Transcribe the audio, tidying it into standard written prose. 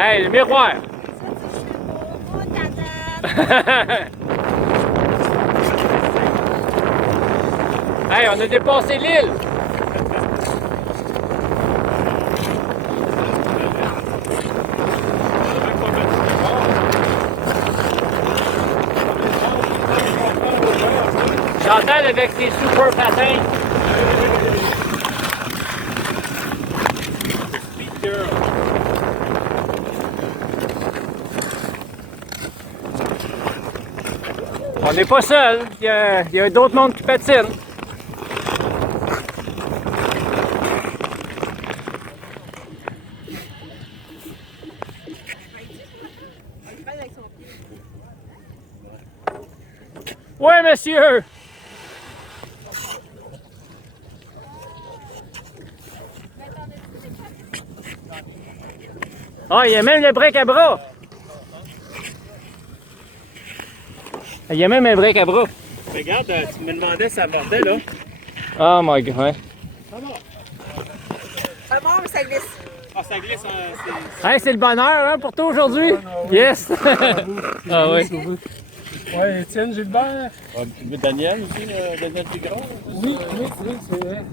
Hey, le miroir! Hey, on a dépassé l'île! Chantal avec ses super patins! On n'est pas seul, il y a d'autres mondes qui patinent. Oui, monsieur! Ah, il y a même le break à bras! Il y a même un break à bras. Regarde, tu me demandais si ça bordait là. Oh my god, ouais. Ça va. Ça va, mais ça glisse. Ah, ça glisse, Hey, c'est le bonheur hein, pour toi aujourd'hui? Yes! Ah oui. Ouais, Étienne Gilbert. Daniel aussi, Daniel Tigron. Oui, c'est vrai.